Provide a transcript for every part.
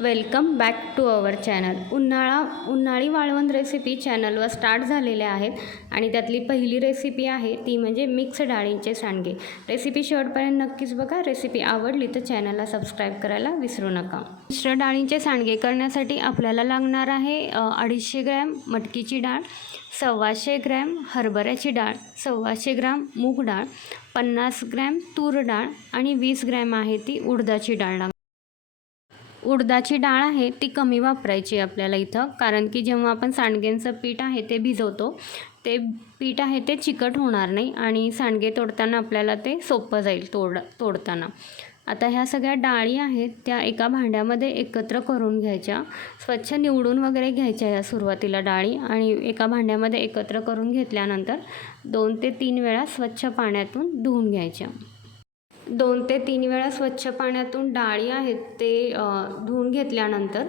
Welcome back to our channel. उन्हाळा उन्हाळी वाळवण recipe चॅनलवर स्टार्ट झालेल्या आहेत आणि त्यातली पहिली रेसिपी आहे ती म्हणजे मिक्स डाळींचे सांडगे. रेसिपी शेवटपर्यंत नक्कीच बघा. रेसिपी आवडली तर चॅनलला सबस्क्राईब करायला विसरू नका. मिश्र डाळींचे सांडगे करण्यासाठी आपल्याला लागणार आहे अडीचशे ग्रॅम मटकीची डाळ सव्वाशे ग्रॅम हरभऱ्याची डाळ सव्वाशे ग्रॅम मूग डाळ पन्नास ग्रॅम तूर डाळ आणि वीस ग्रॅम आहे ती उडदाची डाळ. लागणार उडदाची डाळ आहे ती कमी वापरायची आपल्याला इथं. कारण की जेव्हा आपण सांडग्यांचं पीठ आहे ते भिजवतो ते पीठ आहे ते चिकट होणार नाही आणि सांडगे तोडताना आपल्याला ते सोपं जाईल तोड तोडताना. आता ह्या सगळ्या डाळी आहेत त्या एका भांड्यामध्ये एकत्र करून घ्यायच्या. स्वच्छ निवडून वगैरे घ्यायच्या या सुरुवातीला डाळी आणि एका भांड्यामध्ये एकत्र करून घेतल्यानंतर दोन ते तीन वेळा स्वच्छ पाण्यातून धुवून घ्यायच्या. दोन ते तीन वेळा स्वच्छ पाण्यातून डाळी आहेत ते धुवून घेतल्यानंतर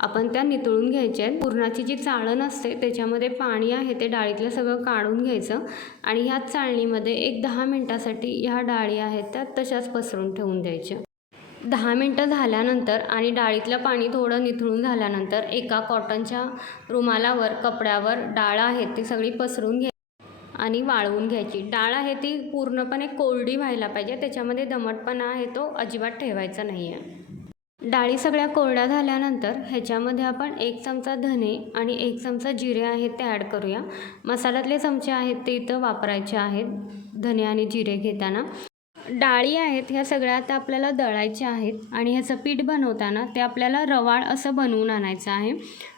आपण त्या नितळून घ्यायच्या आहेत. पुरणाची जी चाळण असते त्याच्यामध्ये पाणी आहे ते डाळीतलं सगळं काढून घ्यायचं आणि ह्या चाळणीमध्ये एक दहा मिनटासाठी ह्या डाळी आहेत त्या तशाच पसरून ठेवून द्यायच्या. दहा मिनटं झाल्यानंतर आणि डाळीतलं पाणी थोडं निथळून झाल्यानंतर एका कॉटनच्या रुमालावर कपड्यावर डाळ आहेत ती सगळी पसरून घ्या आणि वाळवून घ्यायची. डाळ आहे ती पूर्णपणे कोरडी व्हायला पाहिजे त्याच्यामध्ये दमटपणा आहे तो अजिबात ठेवायचा नाही आहे डाळी सगळ्या कोरड्या झाल्यानंतर ह्याच्यामध्ये आपण एक चमचा धने आणि एक चमचा जिरे आहेत ते ॲड करूया. मसाल्यातले चमचे आहेत ते इथं वापरायचे आहेत धने आणि जिरे घेताना. डाळी आहेत ह्या सगळ्या आता आपल्याला दळायच्या आहेत आणि ह्याचं पीठ बनवताना ते आपल्याला रवाळ असं बनवून आणायचं आहे.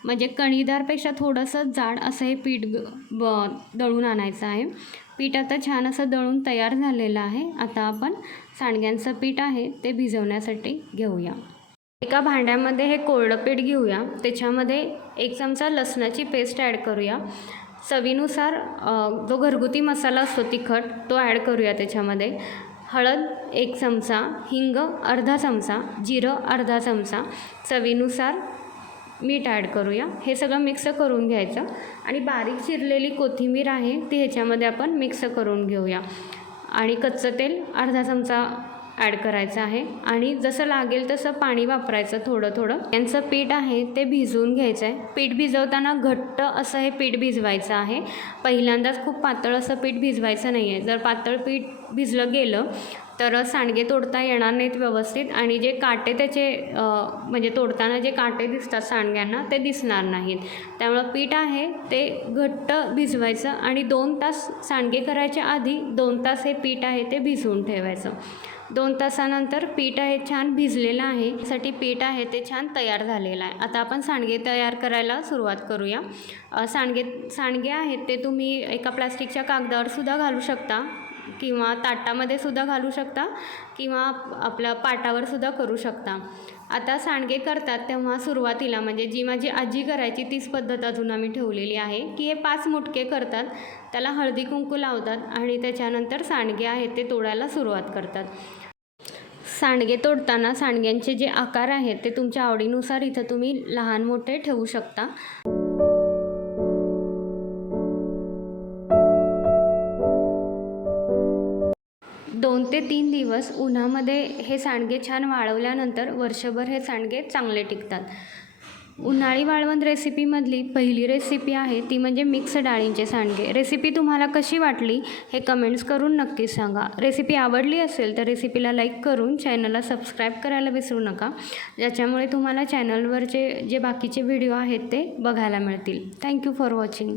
म्हणजे कणीदारपेक्षा थोडंसं जाड असं हे पीठ ब दळून आणायचं आहे. पीठ आता छान असं दळून तयार झालेलं आहे. आता आपण सांडग्यांचं पीठ आहे ते भिजवण्यासाठी घेऊया. एका भांड्यामध्ये हे कोरडं पीठ घेऊया. त्याच्यामध्ये एक चमचा लसणाची पेस्ट ॲड करूया. चवीनुसार जो घरगुती मसाला असतो तिखट तो ॲड करूया त्याच्यामध्ये. हळद एक चमचा हिंग अर्धा चमचा जिरं अर्धा चमचा चवीनुसार मीठ ॲड करूया. हे सगळं मिक्स करून घ्यायचं. आणि बारीक चिरलेली कोथिंबीर आहे ती ह्याच्यामध्ये आपण मिक्स करून घेऊया. आणि कच्चं तेल अर्धा चमचा ॲड करायचं आहे. आणि जसं लागेल तसं पाणी वापरायचं थोडं थोडं. यांचं पीठ आहे ते भिजवून घ्यायचं आहे पीठ भिजवताना घट्ट असं हे पीठ भिजवायचं आहे. पहिल्यांदाच खूप पातळ असं पीठ भिजवायचं नाही आहे जर पातळ पीठ भिजलं गेलं तर सांडगे तोडता येणार नाहीत व्यवस्थित. आणि जे काटे त्याचे म्हणजे तोडताना जे काटे दिसतात सांडग्यांना ते दिसणार नाहीत. त्यामुळं पीठ आहे ते घट्ट भिजवायचं आणि दोन तास सांडगे करायच्या आधी दोन तास हे पीठ आहे ते भिजवून ठेवायचं. दोन तासानंतर पीठ आहे छान भिजलेलं आहे. साठी पीठ आहे ते छान तयार झालेलं आहे. आता आपण सांडगे तयार करायला सुरुवात करूया. सांडगे सांडगे आहेत ते तुम्ही एका प्लास्टिकच्या कागदावर सुद्धा घालू शकता. किंवा ताटामध्ये सुद्धा घालू शकता किंवा आपल्या पाटावर सुद्धा करू शकता. आता सांडगे करतात तेव्हा सुरुवातीला म्हणजे जी माझी आजी करायची तीच पद्धत अजून आम्ही ठेवलेली आहे की हे पाच मुटके करतात त्याला हळदी कुंकू लावतात आणि त्याच्यानंतर सांडगे आहेत ते तोडायला सुरुवात करतात. सांडगे तोडताना सांडग्यांचे जे आकार आहेत ते तुमच्या आवडीनुसार इथं तुम्ही लहान मोठे ठेवू शकता. दोन ते तीन दिवस उन्हामध्ये हे सांडगे छान वाळवल्यानंतर वर्षभर हे सांडगे चांगले टिकतात. उन्हाळी वाळवण रेसिपीमधली पहिली रेसिपी आहे ती म्हणजे मिक्स डाळींचे सांडगे. रेसिपी तुम्हाला कशी वाटली हे कमेंट्स करून नक्कीच सांगा. रेसिपी आवडली असेल तर रेसिपीला लाईक करून चॅनलला सबस्क्राईब करायला विसरू नका. ज्याच्यामुळे तुम्हाला चॅनलवरचे जे बाकीचे व्हिडिओ आहेत ते बघायला मिळतील. Thank you for watching.